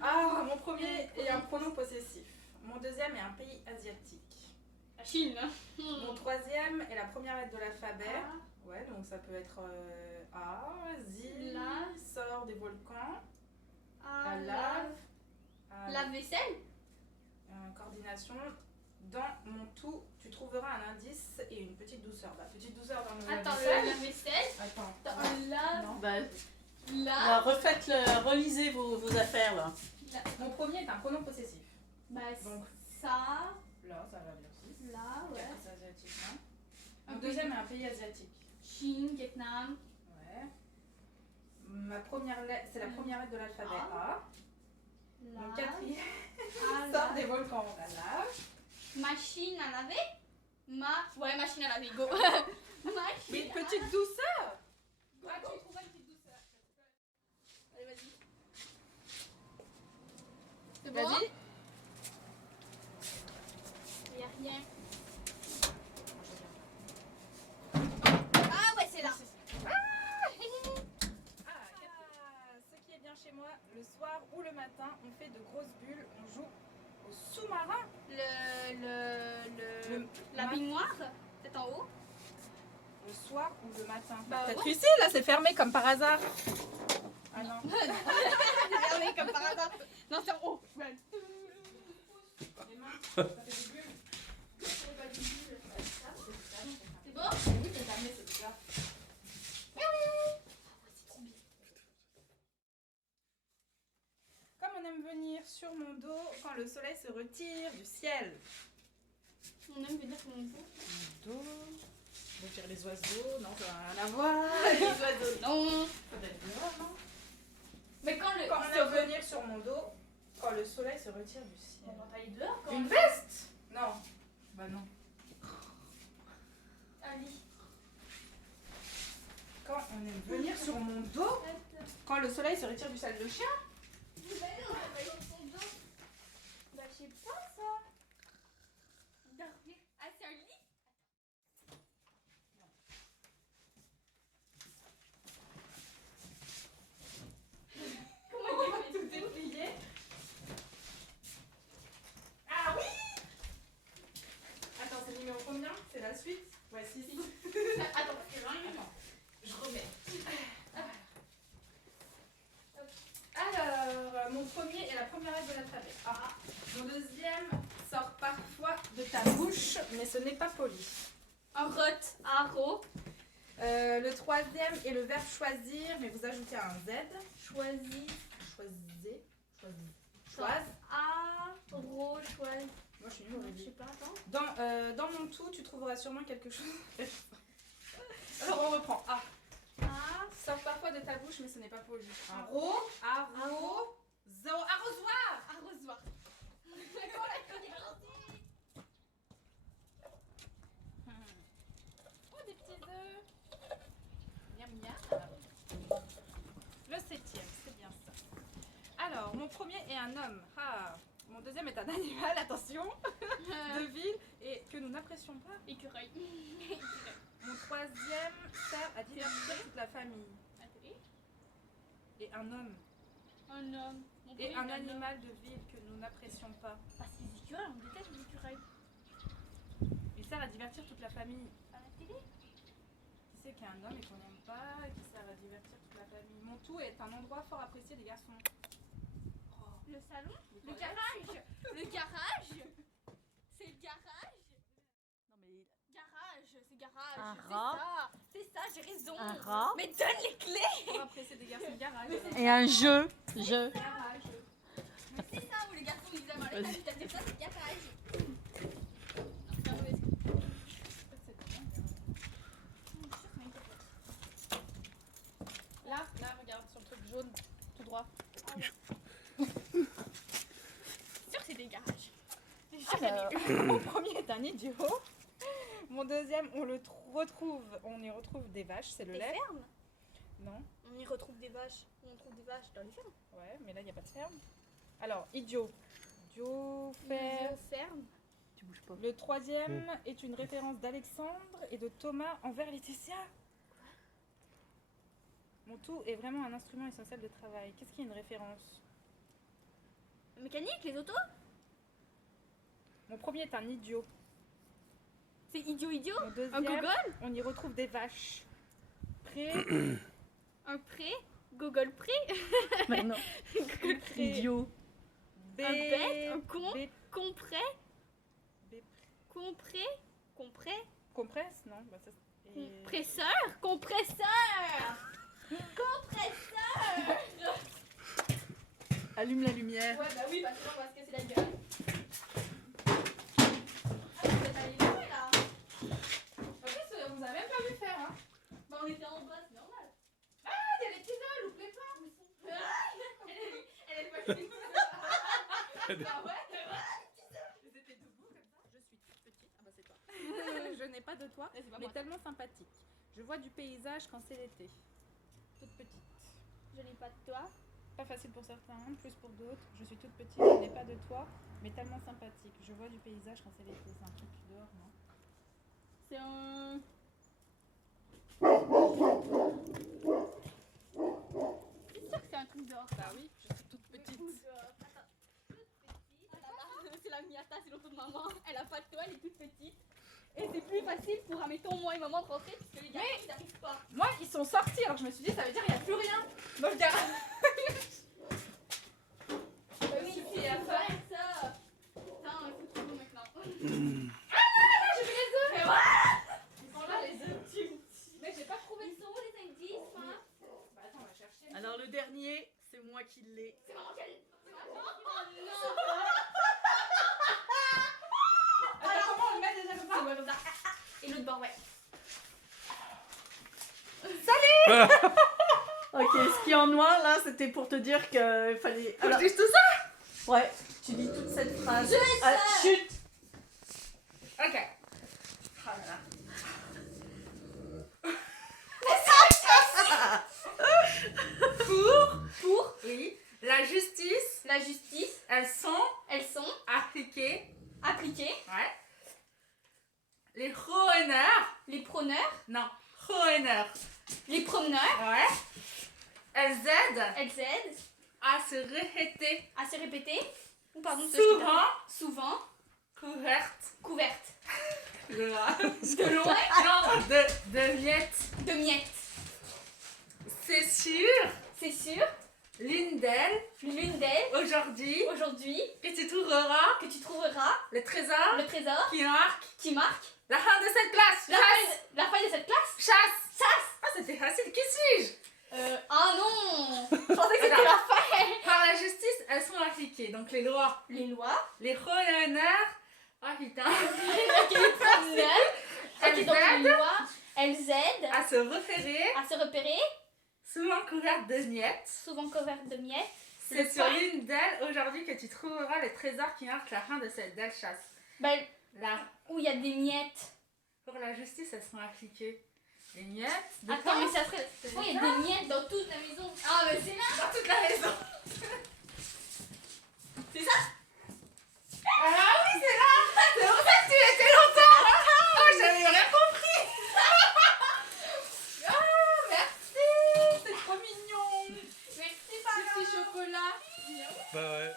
Alors, mon premier est un pronom possessif. Mon deuxième est un pays asiatique. La Chine. Mon troisième est la première lettre de l'alphabet. Ouais, donc ça peut être A, Zi, sort des volcans, la lave, La vaisselle. coordination. Dans mon tout, tu trouveras un indice et une petite douceur. Bah, petite douceur dans le Attends, vaisselle. la vaisselle. Attends. La. Refaites-le, relisez vos affaires là. Mon premier est un pronom possessif. Bah, Donc, ça. là, ça va bien aussi. Là, ouais. C'est asiatique, non? Mon deuxième est un pays asiatique. Chine, Vietnam. Ouais. Ma première lettre, c'est la première lettre de l'alphabet A. Mon quatrième sort des volcans. La lave. Machine à laver. Ouais, machine à laver, go. Mais une petite douceur. Ah, tu trouves une petite douceur. Allez, vas-y. C'est bon? Vas-y. Il n'y a rien. Ah ouais, c'est là. Ce qui est bien chez moi, le soir ou le matin, on fait de grosses bulles, on joue au sous-marin. La baignoire, c'est en haut. Le soir ou le matin. Bah, peut-être ouais. ici, là, c'est fermé comme par hasard. Ah non. Regardez comme par hasard. Non, c'est en haut. Ouais. Les mains, ça fait des bulles. C'est bon? Oui, c'est fermé, c'est là. Comme on aime venir sur mon dos quand le soleil se retire du ciel. On aime venir sur mon dos. Mon dos. Je vais faire les oiseaux. Non, ça n'a rien à voir. Les oiseaux, non. Ça doit être dehors, non? Mais quand Quand on aime venir sur mon dos quand le soleil se retire du ciel. On va pas aller dehors quand Une veste? Non. Bah non. Allez. Quand on aime venir sur mon dos quand le soleil se retire du ciel. Le chien? Bah non, on va aller sur son dos. Bah je sais pas ça. Dormir. Ah, c'est un lit? Comment il Tout est plié. Ah oui! Attends, c'est le numéro combien? C'est la suite? Ouais, si. Attends, parce que j'en ai une. Je remets. Alors, mon premier est la première lettre de l'alphabet. Ah. Mon deuxième sort parfois de ta bouche, mais ce n'est pas poli. Un rot, arro. Le troisième est le verbe choisir, mais vous ajoutez un Z. Choisi. Choisir. Arro, choisi. Moi, je suis nulle au Je début. sais pas, attends. Dans mon tout, tu trouveras sûrement quelque chose. Alors, on reprend. A. Sort parfois de ta bouche, mais ce n'est pas poli. Un ro, arro, zo, arrosoir. Arrosoir. Oh, des petits œufs. Miam miam. Le septième, c'est bien ça. Alors, mon premier est un homme. Ah. Mon deuxième est un animal, attention, de ville et que nous n'apprécions pas. Écureuil. Mon troisième sert à divertir toute la famille. Et un homme. Un homme. Et un animal de ville que nous n'apprécions pas. Ah, c'est les écureuils, on déteste les écureuils. Il sert à divertir toute la famille. À la télé? Qui c'est qu'il y a un homme et qu'on n'aime pas, et qui sert à divertir toute la famille. Mon tout est un endroit fort apprécié des garçons. Le salon? Le Le garage? Le garage? C'est le garage? Non mais Garage, c'est garage. Un c'est rat. ça. C'est ça, j'ai raison. un rat Mais donne les clés. Fort apprécié des garçons, garage. et un jeu. Jeu. Garage. Mais c'est ça où les garçons ils aiment aller. Vas-y. T'as dit ça, c'est garage. Là, regarde sur le truc jaune, tout droit. C'est sûr que c'est des garages. C'est sûr qu'il y a des- Alors, mon premier est un idiot. Mon deuxième, on y retrouve des vaches, c'est le Des lait. fermes. Non, On y retrouve des vaches. On trouve des vaches dans les fermes. ouais, mais là, il n'y a pas de ferme. Alors, idiot. Idiot, fer. Ferme. Tu bouges pas. Le troisième est une référence d'Alexandre et de Thomas envers Laetitia. Mon tout est vraiment un instrument essentiel de travail. Qu'est-ce qui est une référence? Mécanique, les autos? Mon premier est un idiot. C'est idiot idiot? Mon deuxième, Un Google? on y retrouve des vaches. Pré, Un pré? Google pré? Mais non. pré, Idiot. B, Un bête? Un con? B, Compré? B, Compré? Compré? compresse, non bah, ça, et- Compresseur? Compresseur! Compresseur! Allume la lumière. Ouais, bah oui, parce qu'on va se casser la gueule. Ah, vous êtes allés loin là! En plus, vous avez même pas vu faire, hein. Bah, on était en bas, c'est normal. Ah, il y a les petits œufs, oubliez pas. Elle est pas finie. Ah ouais. Ils étaient debout comme ça. Je suis toute petite. Ah bah c'est toi. Je n'ai pas de toit, C'est pas mais moi. tellement sympathique. Je vois du paysage quand c'est l'été. Toute petite. Je n'ai pas de toi. Pas facile pour certains, plus pour d'autres. Je suis toute petite, je n'ai pas de toit, mais tellement sympathique. Je vois du paysage quand c'est l'été. C'est un truc dehors, non? C'est un. C'est sûr que c'est un truc dehors. Bah oui, je suis toute petite. Attends, toute petite. Ah là là, c'est la miata, c'est l'autre de maman. Elle a pas de toit, elle est toute petite. Et c'est plus facile pour, admettons, moi et maman de rentrer puisque les gars, ils n'arrivent pas. Moi, ils sont sortis, alors je me suis dit, ça veut dire qu'il n'y a plus rien dans le garage. Bah oui, c'est à faire ça. Putain, il faut trouver maintenant. J'ai vu les œufs. Mais voilà. Ils sont là, les œufs. Mais j'ai pas trouvé. Ils sont où les indices, hein? Bah attends, on va chercher. Alors le dernier, c'est moi qui l'ai. C'est maman qui a. Oh non! Attends, comment on le met déjà comme ça? Ouais, comme ça. Et l'autre bord, ouais. Ok, ce qui est en noir là, c'était pour te dire qu'il fallait. Faut que Alors, je dise tout ça? ouais, tu dis toute cette phrase. Je Ah, chut. Ok. Oh là là. Pour Oui, la justice, la justice, elles sont elles sont appliquées. appliquées. Ouais. Les Hoheners. Les prôneurs, Non, Hoheners. les promeneurs, Ouais. Elles aident elles aident à se répéter. à se répéter. Ou pardon, Souvent couvertes. couvertes. De loin. Non, de miettes. De miettes. C'est sûr, C'est sûr, l'une d'elles, l'une d'elles, aujourd'hui, aujourd'hui, que tu trouveras que tu trouveras le trésor le trésor qui marque qui marque la fin de cette classe. la fin de cette classe. Chasse. Chasse. Ah, c'était facile. Qui suis-je? Ah non. Je pensais que c'était Attends. la fin. Par la justice, elles sont appliquées. Donc les lois. Les lois. Les Hoheners. Ah putain. Ok, les promeneurs. Elles Ok, donc les aident lois, elles aident à se repérer, à se repérer, souvent couvertes de miettes. souvent couvertes de miettes. C'est Le sur pain. l'une d'elles aujourd'hui que tu trouveras le trésor qui marque la fin de cette belle chasse. Ben, Là, où il y a des miettes. pour la justice, elles sont appliquées. Les miettes. de Attends, pain mais ça serait. Oh, il y a des miettes dans toute la maison. Ah, mais c'est là. dans toute la maison. C'est ça. Ah oui, c'est là. C'est pour ça que tu étais longtemps. Oh, j'avais rien compris. Ah, merci. C'est trop mignon. Merci, Petit chocolat. Bah ouais.